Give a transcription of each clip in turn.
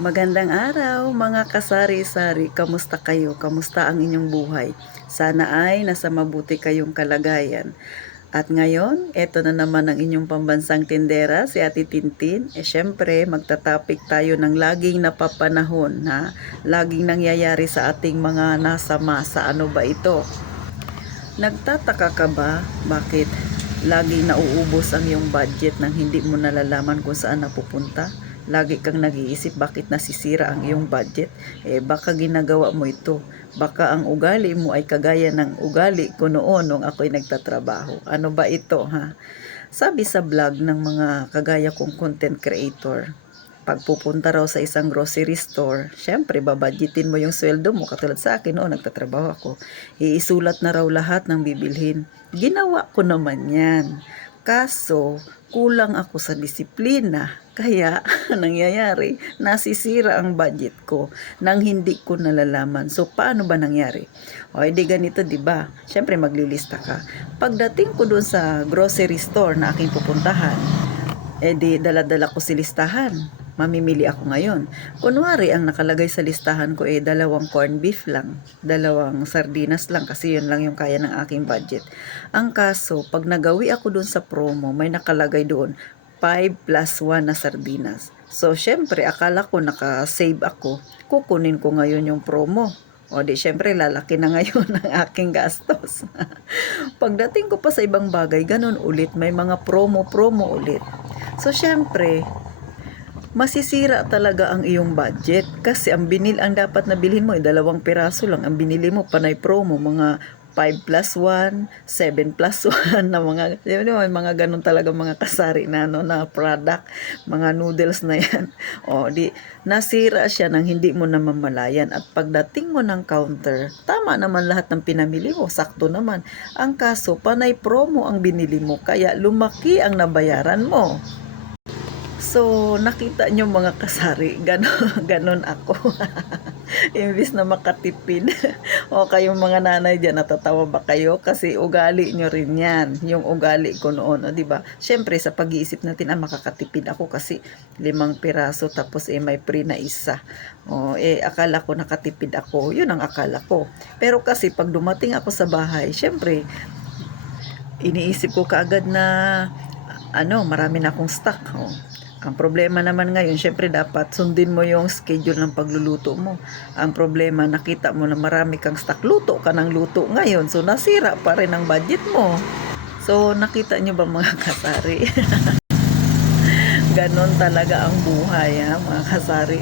Magandang araw mga kasari-sari, kamusta kayo? Kamusta ang inyong buhay? Sana ay nasa mabuti kayong kalagayan. At ngayon, eto na naman ang inyong pambansang tindera, si Ate Tintin. Syempre, magtatapik tayo ng laging napapanahon na laging nangyayari sa ating mga nasa masa. Ano ba ito? Nagtataka ka ba bakit laging nauubos ang iyong budget nang hindi mo nalalaman kung saan napupunta? Lagi kang nag-iisip bakit nasisira ang iyong budget? Baka ginagawa mo ito. Baka ang ugali mo ay kagaya ng ugali ko noon nung ako'y nagtatrabaho. Ano ba ito, ha? Sabi sa vlog ng mga kagaya kong content creator, pagpupunta raw sa isang grocery store, syempre babadgetin mo yung sweldo mo. Katulad sa akin, nagtatrabaho ako. Iisulat na raw lahat ng bibilhin. Ginawa ko naman yan. Kaso, kulang ako sa disiplina. Kaya, nangyayari, nasisira ang budget ko nang hindi ko nalalaman. So, paano ba nangyari? O, edi ganito, di ba? Syempre, maglilista ka. Pagdating ko dun sa grocery store na aking pupuntahan, edi dala-dala ko si listahan. Mamimili ako ngayon. Kunwari, ang nakalagay sa listahan ko dalawang corned beef lang, dalawang sardinas lang kasi yun lang yung kaya ng aking budget. Ang kaso, pag nagawi ako dun sa promo, may nakalagay doon 5 plus 1 na sardinas. So, syempre, akala ko naka-save ako. Kukunin ko ngayon yung promo. O di, syempre, lalaki na ngayon ang aking gastos. Pagdating ko pa sa ibang bagay, ganun ulit. May mga promo ulit. So, syempre, masisira talaga ang iyong budget kasi ang dapat na bilhin mo ay 2 piraso lang. Ang binili mo panay promo, mga 5 plus 1, 7 plus 1 na mga, may mga ganun talaga mga kasari na, na product, mga noodles na yan. O, di, nasira siya nang hindi mo namamalayan. At pagdating mo ng counter, tama naman lahat ng pinamili mo, sakto naman. Ang kaso, panay promo ang binili mo, kaya lumaki ang nabayaran mo. So, nakita nyo mga kasari, ganon ako. Imbis na makatipid. O kayong mga nanay dyan, natatawa ba kayo? Kasi ugali nyo rin yan. Yung ugali ko noon, o diba? Siyempre, sa pag-iisip natin, makakatipid ako kasi 5 piraso tapos may free na isa. O, akala ko nakatipid ako. Yun ang akala ko. Pero kasi, pag dumating ako sa bahay, siyempre, iniisip ko kaagad na, marami na akong stock. Ang problema naman ngayon, syempre dapat sundin mo yung schedule ng pagluluto mo. Ang problema, nakita mo na marami kang stock, luto ka ng luto ngayon. So, nasira pa rin ang budget mo. So, nakita nyo ba mga kasari? Ganon talaga ang buhay, mga kasari.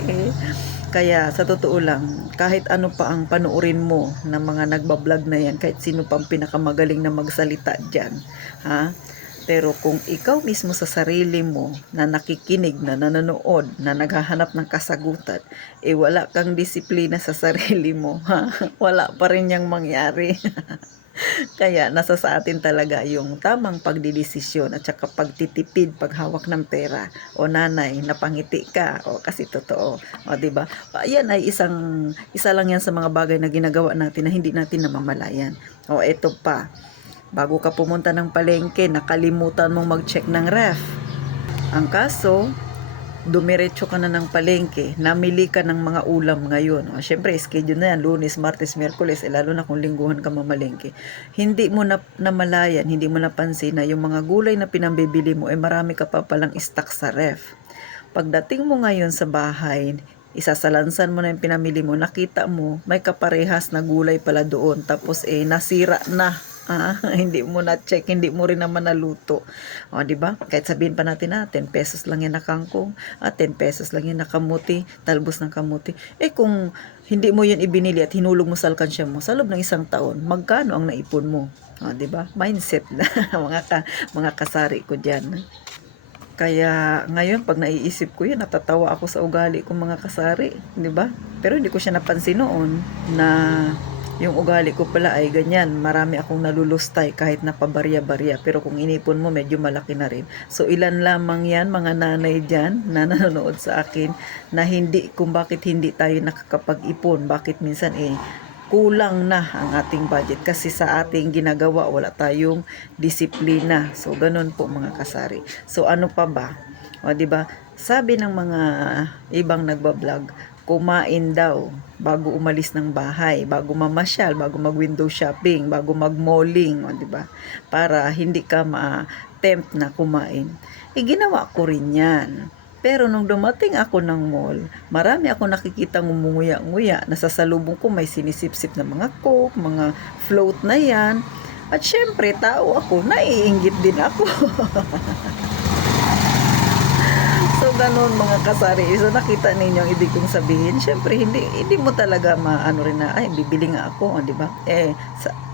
Kaya, sa totoo lang, kahit ano pa ang panuorin mo ng mga nagbablog na yan, kahit sino pang pinakamagaling na magsalita dyan, pero kung ikaw mismo sa sarili mo na nakikinig, na nanonood, na naghahanap ng kasagutan, wala kang disiplina sa sarili mo, wala pa rin yang mangyari. Kaya nasa sa atin talaga yung tamang pagdidesisyon at saka pagtitipid, paghawak ng pera. O nanay, napangiti ka. O kasi totoo. O diba? Yan ay isa lang yan sa mga bagay na ginagawa natin na hindi natin namamalayan. O eto pa. Bago ka pumunta ng palengke, nakalimutan mong mag-check ng ref. Ang kaso, dumiretso ka na ng palengke, namili ka ng mga ulam ngayon. Siyempre, schedule na yan, Lunes, Martes, Miyerkules, lalo na kung lingguhan ka mamalengke. Hindi mo namalayan, hindi mo napansin na yung mga gulay na pinambibili mo, marami ka pa palang stock sa ref. Pagdating mo ngayon sa bahay, isasalansan mo na yung pinamili mo, nakita mo, may kaparehas na gulay pala doon, tapos nasira na. Hindi mo na check, hindi mo rin naman naluto. O, di ba? Kahit sabihin pa natin 10 pesos lang yan na kangkong, 10 pesos lang yan na kamuti, talbos ng kamuti. Kung hindi mo yan ibinili at hinulog mo sa alkansya mo, sa loob ng 1 taon, magkano ang naipon mo? O, di ba? Mindset na mga kasari ko diyan. Kaya ngayon pag naiisip ko yan, natatawa ako sa ugali kong mga kasari, di ba? Pero hindi ko siya napansin noon na yung ugali ko pala ay ganyan. Marami akong nalulustay kahit napabarya-barya. Pero kung inipon mo, medyo malaki na rin. So, ilan lamang yan, mga nanay dyan, na nanonood sa akin, na kung bakit hindi tayo nakakapag-ipon. Bakit minsan kulang na ang ating budget. Kasi sa ating ginagawa, wala tayong disiplina. So, ganun po mga kasari. So, ano pa ba? O, diba? Sabi ng mga ibang nagbablog, kumain daw bago umalis ng bahay, bago mamasyal, bago mag-window shopping, bago mag-malling, o, 'di ba? Para hindi ka ma-tempt na kumain. Ginawa ko rin 'yan. Pero nung dumating ako ng mall, marami ako nakikitang umunguya-nguya. Nasasalubong ko may sinisip-sip na mga coke, mga float na 'yan. At syempre, tao ako, naiinggit din ako. So, ganun mga kasari. So, nakita ninyo ang ibig kong sabihin. Siyempre, hindi mo talaga maano rin na, ay, bibili nga ako, di ba?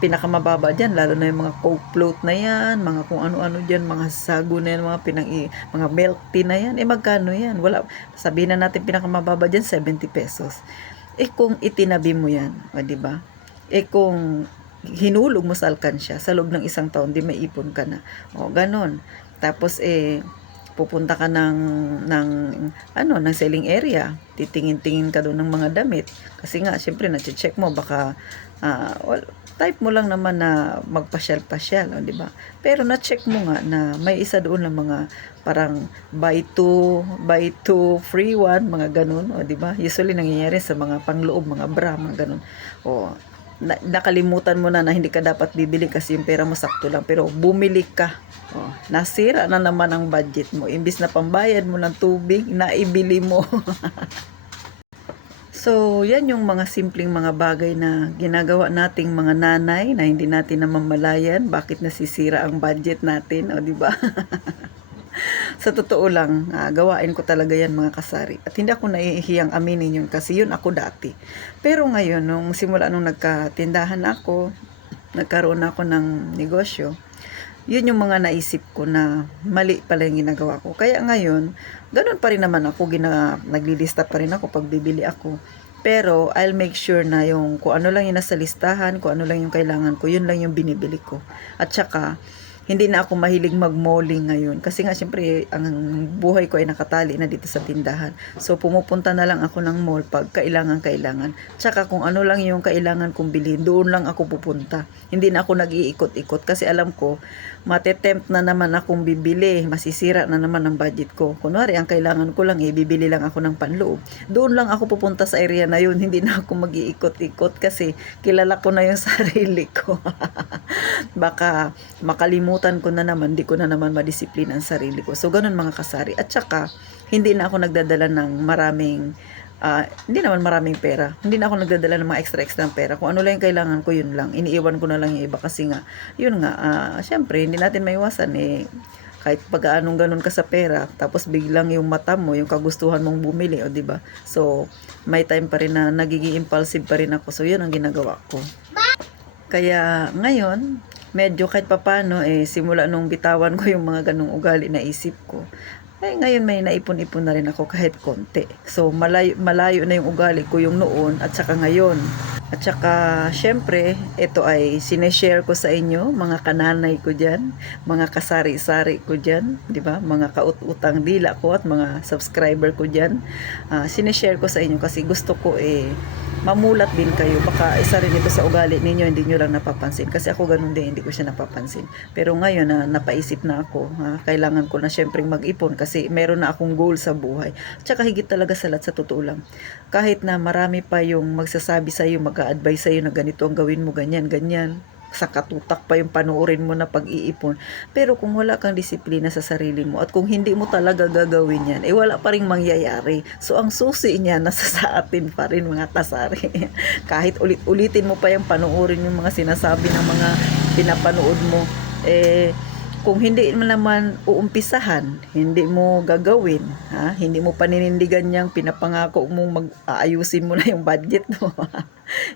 Pinakamababa dyan, lalo na yung mga coke float na yan, mga kung ano-ano dyan, mga sago na yan, mga milk tea na yan. Magkano yan? Wala, sabihin na natin pinakamababa dyan, 70 pesos. Kung itinabi mo yan, di ba? Kung hinulog mo sa alkansya, sa loob ng isang taon, di may ipon ka na. O, ganun. Tapos, pupunta ka ng selling area, titingin-tingin ka doon ng mga damit kasi nga syempre na-check mo baka type mo lang naman na magpasyal-pasyal, di ba? Pero na-check mo nga na may isa doon ng mga parang buy two free one, mga ganun, di ba? Usually nangyayari sa mga pangloob, mga bra, mga ganun. Nakalimutan mo na hindi ka dapat bibili kasi yung pera mo sakto lang, pero bumili ka. Nasira na naman ang budget mo. Imbis na pambayad mo ng tubig, naibili mo. So, yan yung mga simpleng mga bagay na ginagawa nating mga nanay na hindi natin namamalayan bakit nasisira ang budget natin, di ba? Sa totoo lang, gawain ko talaga yan mga kasari. At hindi ako naihiyang aminin yun kasi yun ako dati. Pero ngayon, simula nung nagkatindahan ako, nagkaroon ako ng negosyo, yun yung mga naisip ko na mali pala yung ginagawa ko. Kaya ngayon, ganun pa rin naman ako, naglilista pa rin ako pag bibili ako. Pero I'll make sure na yung kung ano lang yung nasa listahan, kung ano lang yung kailangan ko, yun lang yung binibili ko. At saka, hindi na ako mahilig mag-malling ngayon. Kasi nga, syempre, ang buhay ko ay nakatali na dito sa tindahan. So, pumupunta na lang ako ng mall pag kailangan. Tsaka, kung ano lang yung kailangan kong bilhin, doon lang ako pupunta. Hindi na ako nag-iikot-ikot kasi alam ko, matetempt na naman akong bibili. Masisira na naman ang budget ko. Kunwari, ang kailangan ko lang, bibili lang ako ng panloob. Doon lang ako pupunta sa area na yun. Hindi na ako mag-iikot-ikot kasi kilala ko na yung sarili ko. Baka makalimutan ko na naman, di ko na naman madisiplina ang sarili ko. So, ganun mga kasari. At saka, hindi na ako nagdadala ng hindi naman maraming pera. Hindi na ako nagdadala ng mga extra pera. Kung ano lang yung kailangan ko, yun lang. Iniiwan ko na lang yung iba kasi nga, yun nga, syempre, hindi natin maiwasan kahit pag-aanong ganun ka sa pera, tapos biglang yung mata mo, yung kagustuhan mong bumili, di ba? So, may time pa rin na nagiging impulsive pa rin ako. So, yun ang ginagawa ko. Kaya ngayon, medyo kahit papano simula nung bitawan ko yung mga ganung ugali na isip ko. Ngayon may naipon-ipon na rin ako kahit konti. So malayo na yung ugali ko yung noon at saka ngayon. At saka syempre, ito ay sineshare ko sa inyo, mga kananay ko diyan, mga kasari-sari ko diyan, 'di ba? Mga kaut-utang dila ko at mga subscriber ko diyan. Sineshare ko sa inyo kasi gusto ko mamulat din kayo. Baka isa rin ito sa ugali ninyo, hindi nyo lang napapansin. Kasi ako ganun din, hindi ko siya napapansin. Pero ngayon na napaisip na ako, kailangan ko na syempre mag-ipon kasi meron na akong goal sa buhay. Tsaka higit talaga sa lahat, sa totoo lang. Kahit na marami pa yung magsasabi sa iyo, mag-a-advise sa iyo na ganito ang gawin mo, ganyan, ganyan. Sa katutak pa yung panoorin mo na pag-iipon. Pero kung wala kang disiplina sa sarili mo at kung hindi mo talaga gagawin yan, wala pa rin mangyayari. So, ang susi niya nasa sa atin pa rin mga kasari. Kahit ulit-ulitin mo pa yung panoorin yung mga sinasabi ng mga pinapanood mo, kung hindi mo naman uumpisahan, hindi mo gagawin, hindi mo paninindigan yang pinapangako mong mag-aayusin mo na yung budget mo,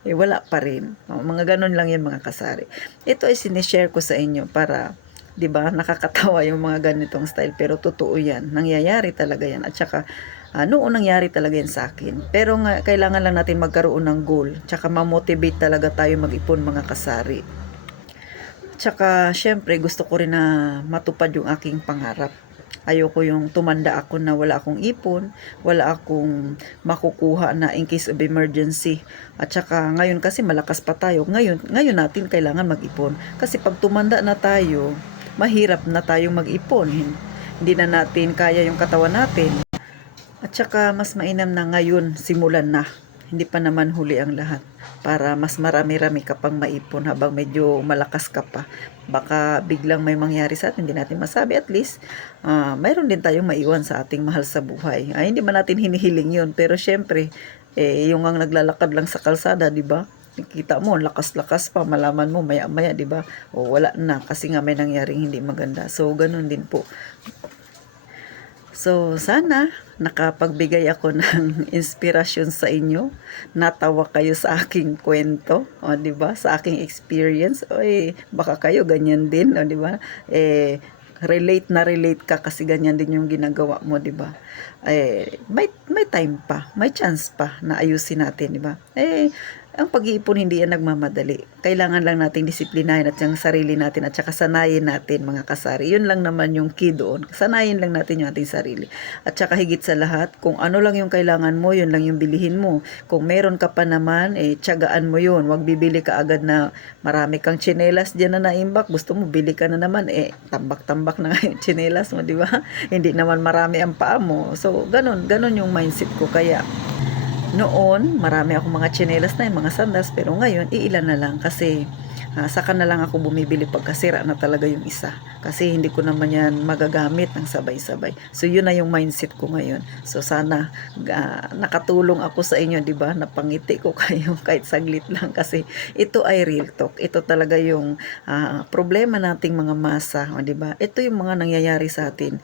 wala pa rin. Mga ganun lang yan mga kasari. Ito ay sinishare ko sa inyo para, 'di ba, nakakatawa yung mga ganitong style, pero totoo yan. Nangyayari talaga yan. At saka, noon nangyari talaga yan sa akin. Pero nga, kailangan lang natin magkaroon ng goal. Tsaka ma-motivate talaga tayo mag-ipon mga kasari. Tsaka, syempre, gusto ko rin na matupad yung aking pangarap. Ayoko yung tumanda ako na wala akong ipon, wala akong makukuha na in case of emergency. At saka, ngayon kasi malakas pa tayo. Ngayon natin kailangan mag-ipon. Kasi pag tumanda na tayo, mahirap na tayong mag-ipon. Hindi na natin kaya yung katawan natin. At saka mas mainam na ngayon simulan na. Hindi pa naman huli ang lahat. Para mas marami-rami ka pang maipon habang medyo malakas ka pa. Baka biglang may mangyari sa atin, hindi natin masabi. At least, mayroon din tayong maiwan sa ating mahal sa buhay. Ay, hindi man natin hinihiling yun. Pero syempre, yung ang naglalakad lang sa kalsada, di ba? Kita mo, lakas-lakas pa, malaman mo, maya-maya, di ba? O wala na, kasi nga may nangyaring hindi maganda. So, ganun din po. So, sana nakapagbigay ako ng inspirasyon sa inyo. Natawa kayo sa aking kwento, o 'di ba? Sa aking experience. O baka kayo ganyan din, o 'di ba? Relate na relate ka kasi ganyan din yung ginagawa mo, 'di ba? May time pa, may chance pa na ayusin natin, 'di ba? Ang pag-iipon hindi yan nagmamadali. Kailangan lang nating disiplinahin at yung sarili natin at saka sanayin natin mga kasari. Yun lang naman yung key doon. Sanayin lang natin yung ating sarili. At saka higit sa lahat, kung ano lang yung kailangan mo, yun lang yung bilihin mo. Kung meron ka pa naman, tiyagaan mo yun. Huwag bibili ka agad na marami kang tsinelas dyan na naimbak. Gusto mo, bili ka na naman. Tambak-tambak na yung tsinelas mo, di ba? Hindi naman marami ang paa mo. So, ganun yung mindset ko. Kaya, noon, marami akong mga tsinelas na yung mga sandas, pero ngayon, iilan na lang kasi saka na lang ako bumibili pagkasira na talaga yung isa. Kasi hindi ko naman yan magagamit ng sabay-sabay. So, yun na yung mindset ko ngayon. So, sana nakatulong ako sa inyo, di ba? Napangiti ko kayo kahit saglit lang kasi ito ay real talk. Ito talaga yung problema nating mga masa, di ba? Ito yung mga nangyayari sa atin.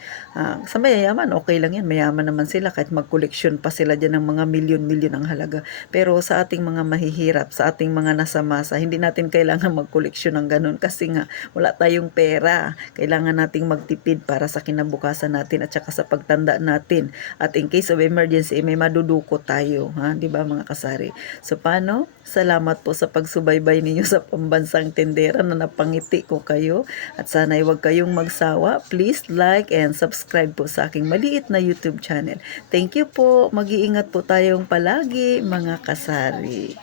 Sa mayayaman, okay lang yan. Mayaman naman sila kahit mag-collection pa sila dyan ng mga milyon-milyon ang halaga. Pero sa ating mga mahihirap, sa ating mga nasa masa, hindi natin kailangan mag-collection ng ganun kasi nga wala tayong pera. Kailangan nating magtipid para sa kinabukasan natin at saka sa pagtanda natin. At in case of emergency, may maduduko tayo. Ha? Di ba mga kasari? So paano? Salamat po sa pagsubaybay ninyo sa Pambansang Tindera na napangiti ko kayo. At sana huwag kayong magsawa. Please like and subscribe po sa aking maliit na YouTube channel. Thank you po. Mag-iingat po tayong palagi mga kasari.